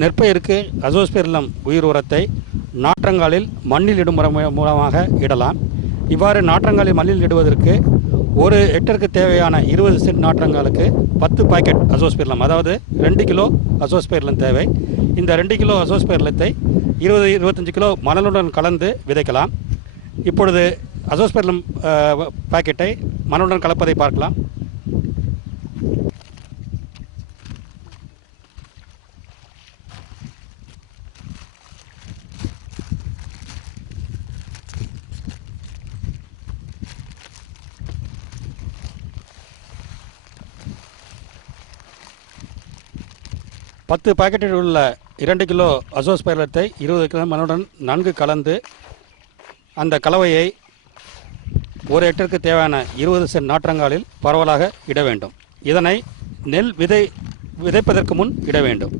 நெற்பயிருக்கு அசோஸ்பெர்லம் உயிர் உரத்தை நாற்றங்காலில் மண்ணில் இடும் முறை மூலமாக இடலாம். இவ்வாறு நாற்றங்காலில் மண்ணில் இடுவதற்கு ஒரு ஹெக்டருக்கு தேவையான 20 சென்ட் நாற்றங்காலுக்கு 10 பாக்கெட் அசோஸ்பெர்லம், அதாவது 2 கிலோ அசோஸ்பெர்லம் தேவை. இந்த 2 கிலோ அசோஸ்பெர்லத்தை 20-25 கிலோ மணலுடன் கலந்து விதைக்கலாம். இப்பொழுது அசோஸ்பெர்லம் பாக்கெட்டை மணலுடன் கலப்பதை பார்க்கலாம். பத்து பாக்கெட்டில் உள்ள 2 கிலோ அசோஸ்பெர்லத்தை 20 கிலோ மண்ணுடன் நன்கு கலந்து அந்த கலவையை ஒரு ஹெக்டருக்கு தேவையான 20 சென்ட் நாற்றங்காலில் பரவலாக இட வேண்டும். இதனை நெல் விதைப்பதற்கு முன் இட வேண்டும்.